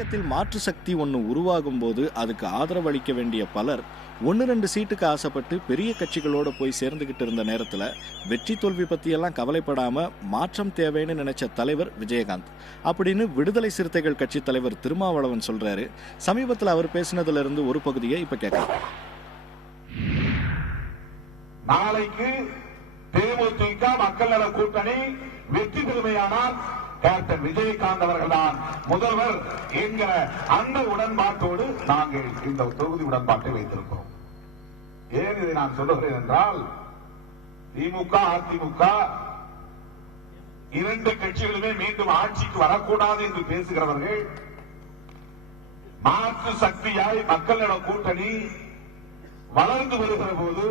தமிழகத்தில் மாற்று சக்தி ஒன்று உருவாகும் போது அதுக்கு ஆதரவு அளிக்க வேண்டிய பலர் 1-2 சீட்டுக்கு ஆசைப்பட்டு பெரிய கட்சிகளோட போய் சேர்ந்துகிட்டு இருந்த நேரத்தில் வெற்றி தோல்வி பற்றியெல்லாம் கவலைப்படாம மாற்றம் தேவைன்னு நினைச்ச தலைவர் விஜயகாந்த் அப்படின்னு விடுதலை சிறுத்தைகள் கட்சி தலைவர் திருமாவளவன் சொல்றாரு. சமீபத்தில் அவர் பேசினதுல இருந்து ஒரு பகுதியை இப்ப கேட்கலாம். நாளைக்கு தேமுதிக மக்கள் நல கூட்டணி வெற்றி பெறுமையானால் கேப்டன் விஜயகாந்த் அவர்கள் தான் முதல்வர் என்கிற அந்த உடன்பாட்டோடு நாங்கள் இந்த தொகுதி உடன்பாட்டை வைத்திருக்கிறோம். ஏன் இதை நான் சொல்லுகிறேன் என்றால், திமுக அதிமுக இரண்டு கட்சிகளுமே மீண்டும் ஆட்சிக்கு வரக்கூடாது என்று பேசுகிறவர்கள் மாற்று சக்தியாய் மக்கள் நல கூட்டணி வளர்ந்து வருகிற போது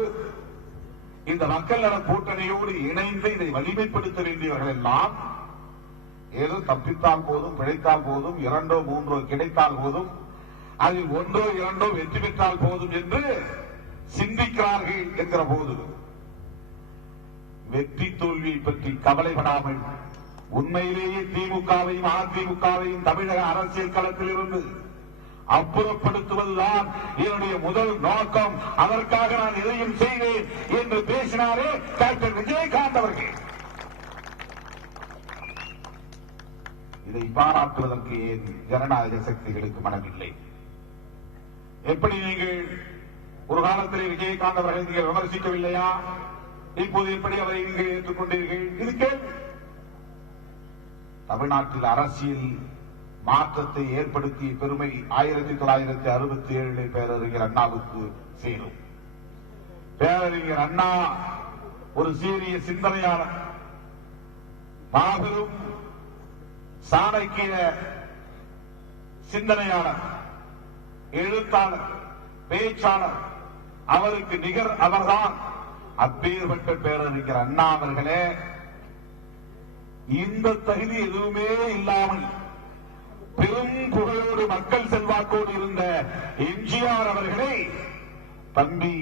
இந்த மக்கள் நல கூட்டணியோடு இணைந்து இதை வலிமைப்படுத்த வேண்டியவர்கள் எல்லாம் ஏதோ தப்பித்தால் போதும், பிழைத்தால் போதும், 2 or 3 கிடைத்தால் போதும், அதில் 1 or 2 வெற்றி பெற்றால் போதும் என்று சிந்திக்கிறார்கள் என்கிற போது வெற்றி தோல்வியை பற்றி கவலைப்படாமல் உண்மையிலேயே திமுகவையும் அதிமுகவையும் தமிழக அரசியல் களத்தில் இருந்து அப்புறப்படுத்துவதுதான் என்னுடைய முதல் நோக்கம், அதற்காக நான் எதையும் செய்வேன் என்று பேசினாரே கேப்டன் விஜயகாந்த் அவர்கள். இதை பாராட்டுவதற்கு ஏன் ஜனநாயக சக்திகளுக்கு மனமில்லை? எப்படி நீங்கள் ஒரு காலத்தில் விஜயகாந்த் அவர்கள் நீங்கள் விமர்சிக்கவில்லையா? இப்போது எப்படி அவரை நீங்கள் ஏற்றுக்கொண்டீர்கள்? இது கேள்வி. தமிழ்நாட்டில் அரசியல் மாற்றத்தை ஏற்படுத்திய பெருமை 1967 பேரறிஞர் அண்ணாவுக்கு சேரும். பேரறிஞர் அண்ணா ஒரு சீரிய சிந்தனையாளர், மாபெரும் சாணக்கிய சிந்தனையாளர், எழுத்தாளர், பேச்சாளர். அவருக்கு நிகர் அவர்தான். அப்பேற்பட்ட பேரறிஞர் அண்ணா அவர்களே இந்த தகுதி எதுவுமே இல்லாமல் பெரும் புகழோடு மக்கள் செல்வாக்கோடு இருந்த எம்ஜிஆர் அவர்களை, தம்பி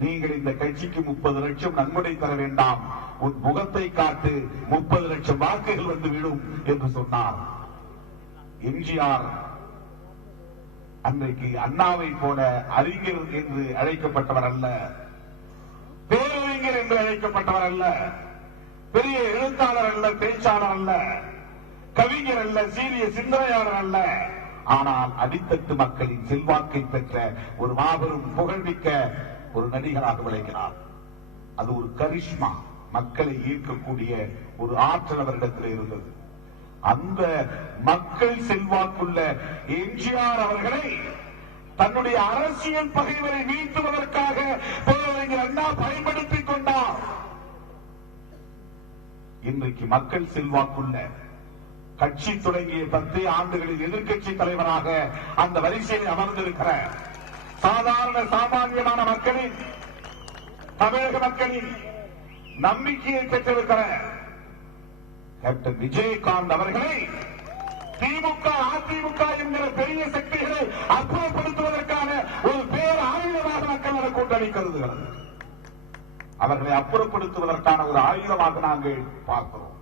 நீங்கள் இந்த கட்சிக்கு 30 லட்சம் நன்கொடை தர வேண்டாம், உன் முகத்தை காட்டு, 30 லட்சம் வாக்குகள் வந்து விடும் என்று சொன்னார். எம்ஜிஆர் அன்றைக்கு அண்ணாவை போல அறிஞர் என்று அழைக்கப்பட்டவர் அல்ல, பேரறிஞர் என்று அழைக்கப்பட்டவர் அல்ல, பெரிய எழுத்தாளர் அல்ல, பேச்சாளர் அல்ல, கவிஞர் அல்ல, சீரிய சிந்தனையாளர் அல்ல. ஆனால் அடித்தட்டு மக்களின் செல்வாக்கை பெற்ற ஒரு மாபெரும் புகழ்மிக்க ஒரு நடிகராக விளங்கினார். அது ஒரு கரிஷ்மா, மக்களை ஈர்க்கக்கூடிய ஒரு ஆற்றல் அவரிடத்தில் இருந்தது. அந்த மக்கள் செல்வாக்குள்ள எம்ஜிஆர் அவர்களை தன்னுடைய அரசியல் பகைவரை வீழ்த்துவதற்காக பேரறிஞர் அண்ணா பயன்படுத்திக் கொண்டார். இன்றைக்கு மக்கள் செல்வாக்குள்ள கட்சி தொடங்கிய 10 ஆண்டுகளில் எதிர்க்கட்சி தலைவராக அந்த வரிசையில் அமர்ந்திருக்கிற சாதாரண சாமானியமான மக்களின், தமிழக மக்களின் நம்பிக்கையை பெற்றிருக்கிற கேப்டன் விஜயகாந்த் அவர்களை திமுக அதிமுக என்கிற பெரிய சக்திகளை அப்புறப்படுத்துவதற்கான ஒரு பேர் ஆயுதமாக மக்கள் நல கூட்டணி கருதுகிறது. அவர்களை அப்புறப்படுத்துவதற்கான ஒரு ஆயுதமாக நாங்கள் பார்க்கிறோம்.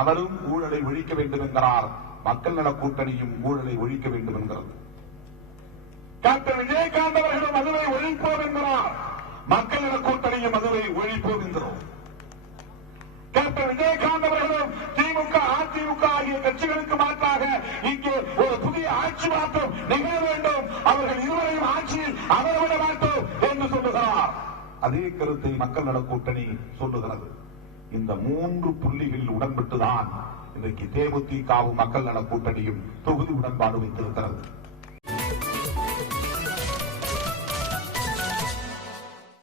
அவரும் ஊழலை ஒழிக்க வேண்டும் என்கிறார், மக்கள் நல கூட்டணியும் ஊழலை ஒழிக்க வேண்டும் என்கிறது. கேப்டன் விஜயகாந்த் அவர்களும் மதுவை ஒழிப்போம் என்கிறார், மக்கள் நல கூட்டணியும் மதுவை ஒழிப்போம் என்கிறோம். கேப்டன் விஜயகாந்த் அவர்களும் திமுக அதிமுக ஆகிய கட்சிகளுக்கு மாற்றாக இங்கே ஒரு புதிய ஆட்சி மாற்றம் நிகழ வேண்டும், அவர்கள் இருவரையும் ஆட்சியில் அமரவிட மாட்டோம் என்று சொல்லுகிறார். அதே கருத்தை மக்கள் நல கூட்டணி சொல்லுகிறது. இந்த 3 புள்ளிகளில் உடன்பட்டுதான் இன்றைக்கு தேமுதிகவும் மக்கள் நல கூட்டணியும் தொகுதி உடன்பாடு வைத்திருக்கிறது.